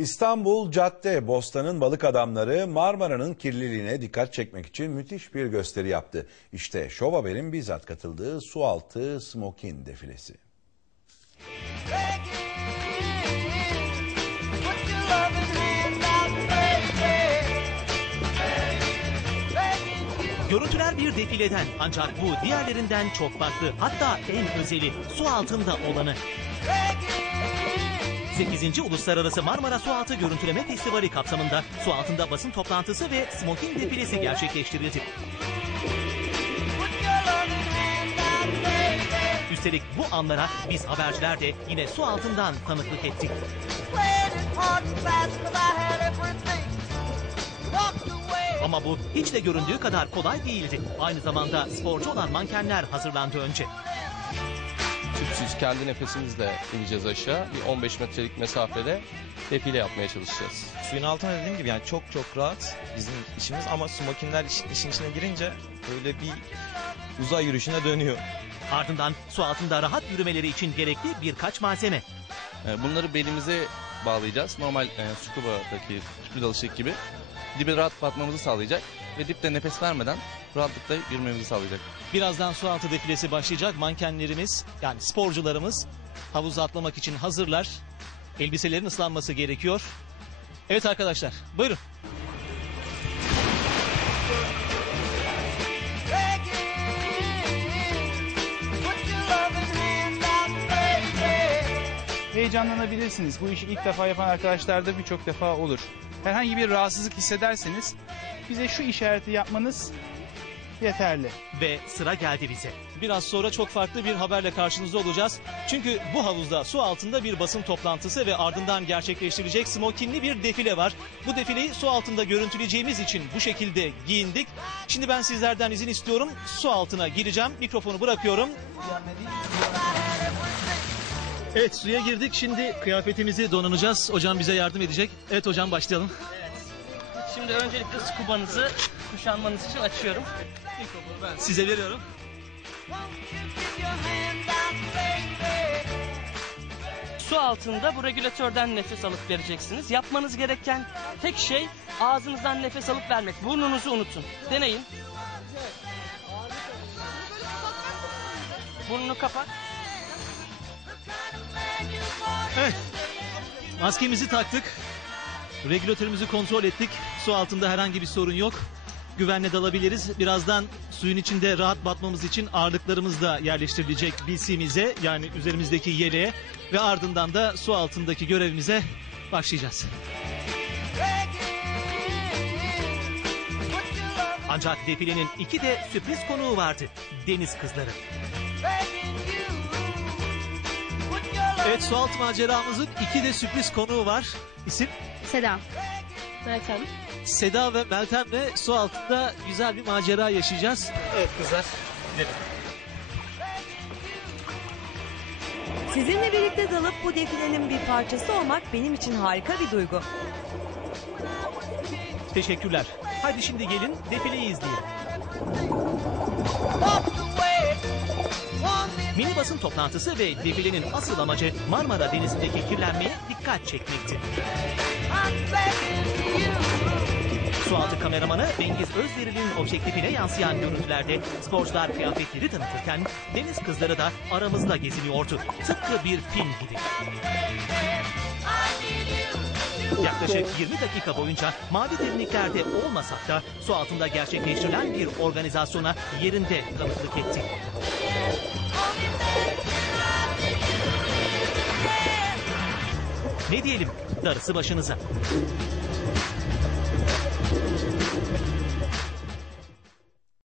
İstanbul Cadde Bostan'ın balık adamları Marmara'nın kirliliğine dikkat çekmek için müthiş bir gösteri yaptı. İşte Şov Haber'in bizzat katıldığı sualtı smokin defilesi. Görüntüler bir defileden ancak bu diğerlerinden çok farklı hatta en özeli su altında olanı. 8. Uluslararası Marmara Sualtı Görüntüleme Festivali kapsamında su altında basın toplantısı ve smoking defilesi gerçekleştirildi. Üstelik bu anlara biz haberciler de yine su altından tanıklık ettik. Ama bu hiç de göründüğü kadar kolay değildi. Aynı zamanda sporcu olan mankenler hazırlandı önce. Tüpsüz kendi nefesimizle ineceğiz aşağı. Bir 15 metrelik mesafede defile yapmaya çalışacağız. Suyun altına dediğim gibi yani çok çok rahat bizim işimiz ama smokinler iş- işin içine girince böyle bir uzay yürüyüşüne dönüyor. Ardından su altında rahat yürümeleri için gerekli birkaç malzeme. Ee, Bunları belimize bağlayacağız. Normal e, scuba'daki dalışık gibi. Dibe rahat batmamızı sağlayacak ve dipte nefes vermeden rahatlıkla yürümemizi sağlayacak. Birazdan sualtı defilesi başlayacak. Mankenlerimiz yani sporcularımız havuza atlamak için hazırlar. Elbiselerin ıslanması gerekiyor. Evet arkadaşlar buyurun. heyecanlanabilirsiniz. Bu işi ilk defa yapan arkadaşlarda birçok defa olur. Herhangi bir rahatsızlık hissederseniz bize şu işareti yapmanız yeterli. Ve sıra geldi bize. Biraz sonra çok farklı bir haberle karşınızda olacağız. Çünkü bu havuzda su altında bir basın toplantısı ve ardından gerçekleştirilecek smokinli bir defile var. Bu defileyi su altında görüntüleyeceğimiz için bu şekilde giyindik. Şimdi ben sizlerden izin istiyorum. Su altına gireceğim. Mikrofonu bırakıyorum. Evet suya girdik. Şimdi kıyafetimizi donanacağız. Hocam bize yardım edecek. Evet hocam başlayalım. Şimdi öncelikle scubanızı kuşanmanız için açıyorum. Size veriyorum. Su altında bu regülatörden nefes alıp vereceksiniz. Yapmanız gereken tek şey ağzınızdan nefes alıp vermek. Burnunuzu unutun. Deneyin. Burnunu kapat. Evet. Maskemizi taktık. Regülatörümüzü kontrol ettik. Su altında herhangi bir sorun yok. Güvenle dalabiliriz. Birazdan suyun içinde rahat batmamız için ağırlıklarımız da yerleştirilecek bilsimize yani üzerimizdeki yeleğe ve ardından da su altındaki görevimize başlayacağız. Ancak defilenin iki de sürpriz konuğu vardı. Deniz kızları. Evet sualtı maceramızın iki de sürpriz konuğu var. İsim Seda. Meltem. Seda ve Meltem'le su altında güzel bir macera yaşayacağız. Evet kızlar. Sizinle birlikte dalıp bu defilenin bir parçası olmak benim için harika bir duygu. Teşekkürler. Hadi şimdi gelin defileyi izleyelim. Mini toplantısı ve defilenin asıl amacı Marmara Denizi'ndeki kirlenmeye dikkat çekmekti. Sualtı kameramanı Cengiz Özderi'nin objektifine yansıyan görüntülerde sporcular kıyafetleri tanıtırken deniz kızları da aramızda geziniyordu. Tıpkı bir film gibi. Yaklaşık 20 dakika boyunca mavi derinliklerde olmasak da su altında gerçekleştirilen bir organizasyona yerinde tanıklık ettik. Ne diyelim darısı başınıza.